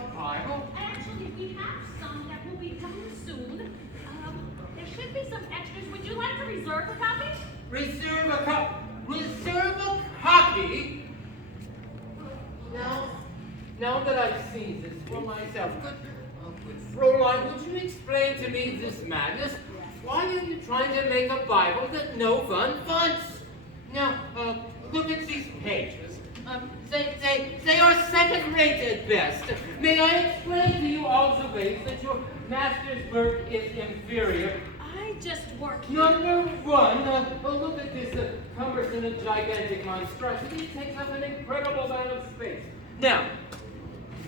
a Bible? Actually, we have some that will be done soon. There should be some extras. Would you like to reserve a copy? Reserve a copy? Now that I've seen this for myself, good Fräulein, would you explain to me this madness? Why are you trying to make a Bible that no one wants? Now, look at these pages. They are second-rate at best. May I explain to you all the ways that your master's work is inferior? I just work here. Number one, look at this cumbersome and gigantic monstrosity. It takes up an incredible amount of space. Now,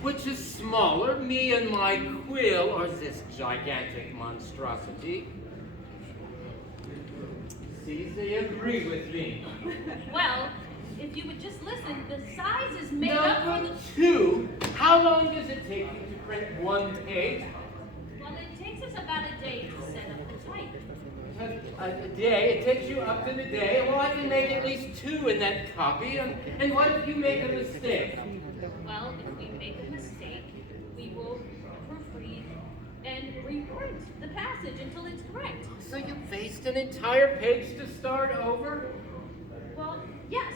which is smaller, me and my quill, or this gigantic monstrosity? See, they agree with me. Well, if you would just listen, the size is made up Number for the... two, how long does it take you to print one page? Well, it takes us about a day to set up the type. A day? It takes you up to the day? Well, I can make at least two in that copy. And what if you make a mistake? Well, if we make a mistake, we will proofread and reprint the passage until it's correct. So you waste an entire page to start over? Well, yes.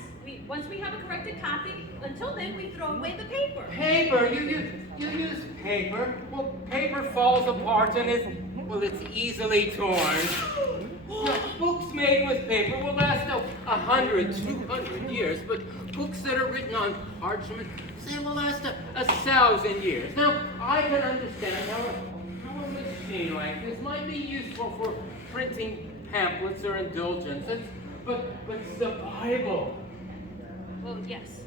Once we have a corrected copy, until then we throw away the paper. Paper? You use paper? Well, paper falls apart and it's easily torn. Books made with paper will last 100, 200 years, but books that are written on parchment, they will last 1,000 years. Now, I can understand how a machine like this might be useful for printing pamphlets or indulgences, but the Bible. Well, yes.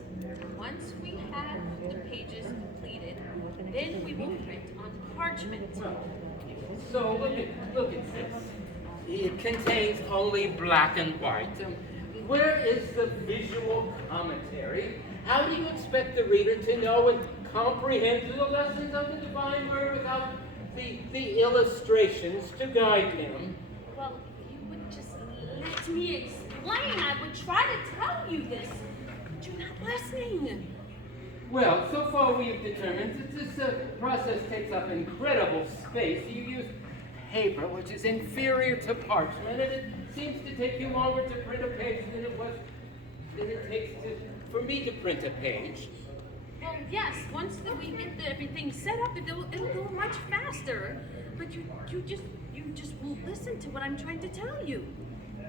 Once we have the pages completed, then we will print on parchment. So look at this. It contains only black and white. Where is the visual commentary? How do you expect the reader to know and comprehend the lessons of the divine word without the illustrations to guide him? Well, if you would just let me explain, I would try to tell you this. But you're not listening. Well, so far we've determined that this process takes up incredible space. You use paper, which is inferior to parchment, and it seems to take you longer to print a page than it takes for me to print a page. Well, yes, once we get everything set up, it'll go much faster. But you just won't listen to what I'm trying to tell you.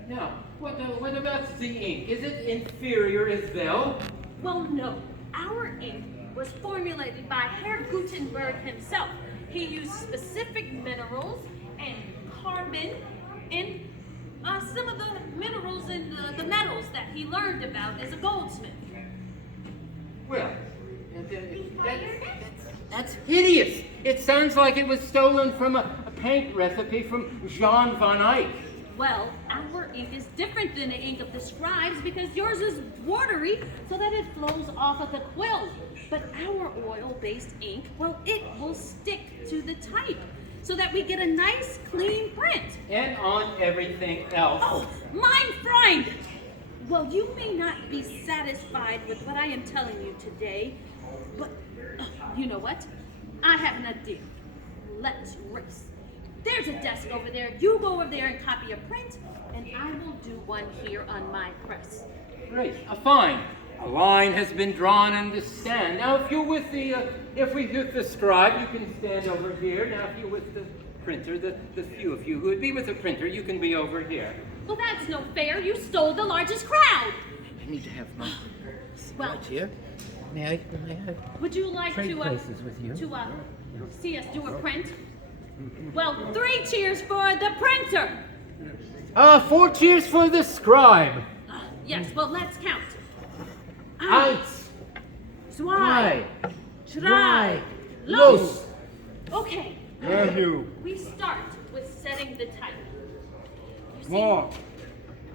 Now, what about the ink? Is it inferior as well? Well, no. Our ink was formulated by Herr Gutenberg himself. He used specific minerals and carbon and some of the minerals and the metals that he learned about as a goldsmith. Well, that's hideous. It sounds like it was stolen from a paint recipe from Jan van Eyck. Well, our ink is different than the ink of the scribes because yours is watery so that it flows off of the quill. But our oil-based ink, well, it will stick to the type so that we get a nice, clean print. And on everything else. Oh, mein Freund! Well, you may not be satisfied with what I am telling you today, but you know what? I have an idea. Let's race. There's a desk over there. You go over there and copy a print, and I will do one here on my press. Great. Fine. A line has been drawn in the stand. Now, if you're with the scribe, you can stand over here. Now, if you're with the printer, the few of you who would be with the printer, you can be over here. Well, that's no fair. You stole the largest crowd. I need to have my Well, here. May I would you like trade to places with you? see us do a print? Well, 3 cheers for the printer. 4 cheers for the scribe. Yes, well, let's count. Eins, Zwei, drei, drei, los. Okay, Matthew, we start with setting the type. You see, more.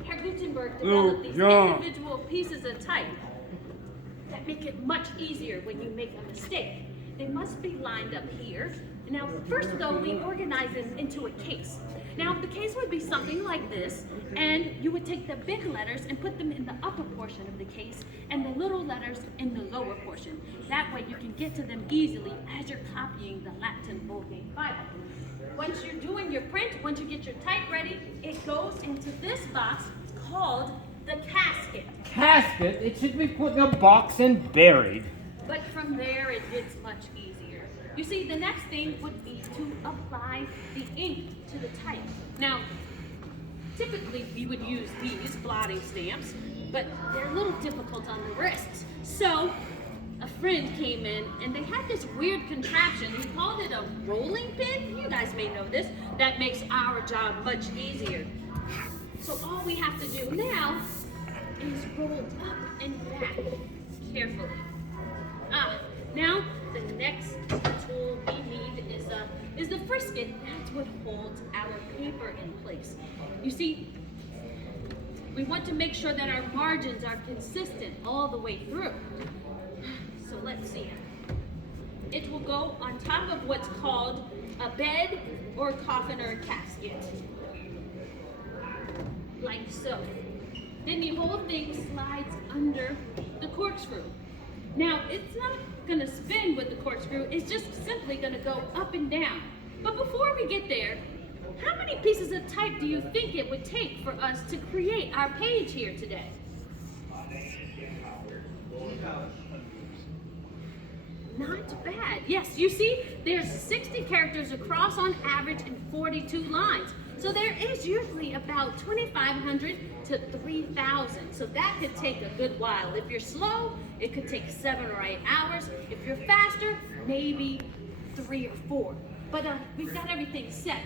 Herr Gutenberg Lou, developed these yeah. individual pieces of type that make it much easier when you make a mistake. They must be lined up here. Now, first though, we organize them into a case. Now, the case would be something like this, and you would take the big letters and put them in the upper portion of the case, and the little letters in the lower portion. That way you can get to them easily as you're copying the Latin Vulgate Bible. Once you're doing your print, once you get your type ready, it goes into this box called the casket. Casket? It should be put in a box and buried. But from there, it gets much easier. You see, the next thing would be to apply the ink to the type. Now, typically we would use these blotting stamps, but they're a little difficult on the wrists. So, a friend came in and they had this weird contraption. He called it a rolling pin. You guys may know this. That makes our job much easier. So all we have to do now is roll up and back carefully. Now the next tool we need is the frisket. That's what holds our paper in place. You see, we want to make sure that our margins are consistent all the way through. So let's see. It will go on top of what's called a bed or coffin or a casket. Like so. Then the whole thing slides under the corkscrew. Now, it's not going to spin with the corkscrew, it's just simply going to go up and down. But before we get there, how many pieces of type do you think it would take for us to create our page here today? Not bad. Yes, you see, there's 60 characters across on average and 42 lines. So there is usually about 2,500 to 3,000. So that could take a good while. If you're slow, it could take 7 or 8 hours. If you're faster, maybe 3 or 4. But we've got everything set.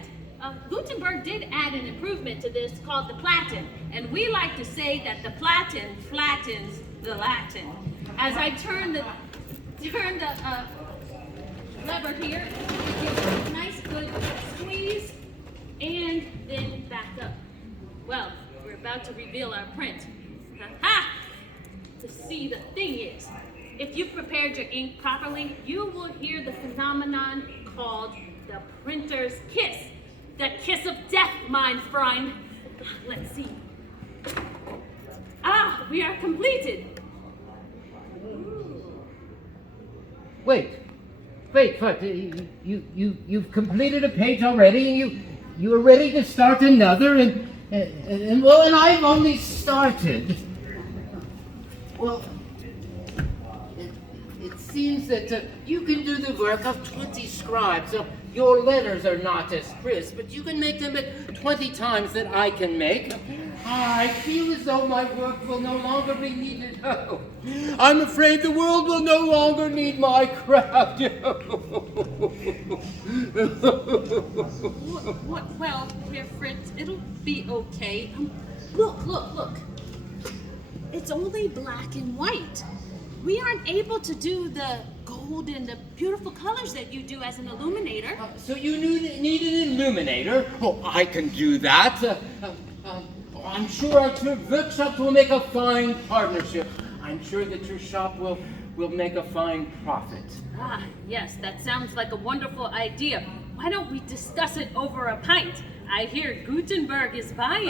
Gutenberg did add an improvement to this called the platen. And we like to say that the platen flattens the Latin. As I turn the lever here, give it a nice good squeeze, and then back up. Well, we're about to reveal our print. To see, the thing is, if you've prepared your ink properly, you will hear the phenomenon called the printer's kiss. The kiss of death, mein Freund. Let's see. We are completed. Wait, you've completed a page already, and you are ready to start another, and I've only started. Well, it seems that you can do the work of 20 scribes. So your letters are not as crisp, but you can make them at 20 times that I can make. I feel as though my work will no longer be needed. Oh, I'm afraid the world will no longer need my craft. Well, dear friends, it'll be okay. Look. It's only black and white. We aren't able to do the gold and the beautiful colors that you do as an illuminator. So you need an illuminator? Oh, I can do that. I'm sure our workshop will make a fine partnership. I'm sure that your shop will make a fine profit. Yes, that sounds like a wonderful idea. Why don't we discuss it over a pint? I hear Gutenberg is buying.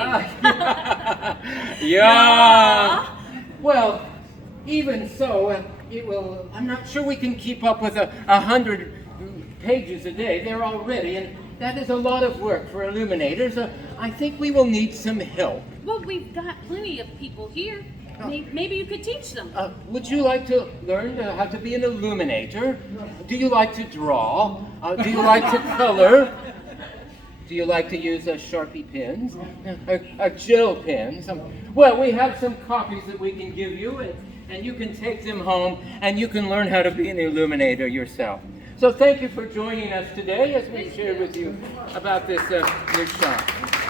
Yeah. Well, even so, I'm not sure we can keep up with 100 pages a day. They're already, and that is a lot of work for illuminators. I think we will need some help. Well, we've got plenty of people here. Maybe you could teach them. Would you like to learn how to be an illuminator? Do you like to draw? Do you like to color? Do you like to use Sharpie pens? Gel pens? Well, we have some copies that we can give you, and you can take them home, and you can learn how to be an illuminator yourself. So thank you for joining us today as we shared with you about this new shop.